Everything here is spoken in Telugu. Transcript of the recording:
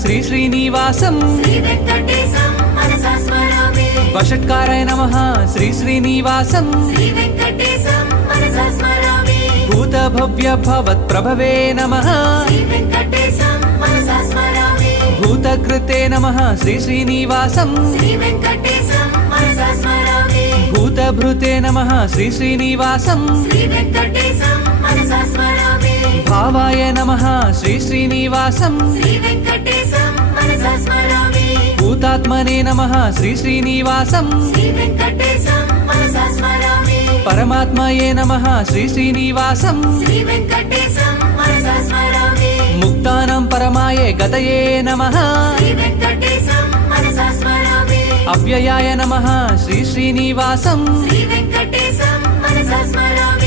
శ్రీ శ్రీనివాసం శ్రీ వెంకటేశం మనసా స్మరామి వషట్కారాయ నమః శ్రీ శ్రీనివాసం శ్రీ వెంకటేశం మనసా స్మరామి భూత భవ్య భవత్ ప్రభవే నమః శ్రీ వెంకటేశం మనసా స్మరామి భూతకృతే నమః శ్రీ శ్రీనివాసం శ్రీ వెంకటేశం మనసా స్మరామి భూతభృతే నమః శ్రీ శ్రీనివాసం శ్రీ వెంకటేశం మనసా స్మరామి భావాయ నమః శ్రీ శ్రీనివాసం శ్రీ వెంకటేశం మనసా స్మరామి భూతాత్మనే నమః శ్రీ శ్రీనివాసం శ్రీ వెంకటేశం మనసా స్మరామి పరమాత్మయే నమః శ్రీ శ్రీనివాసం శ్రీ వెంకటేశం మనసా స్మరామి ముక్తానం పరమాయే గతయే నమః శ్రీ వెంకటేశం మనసా స్మరామి అవ్యయాయ నమః శ్రీ శ్రీనివాసం శ్రీ వెంకటేశం మనసా స్మరామి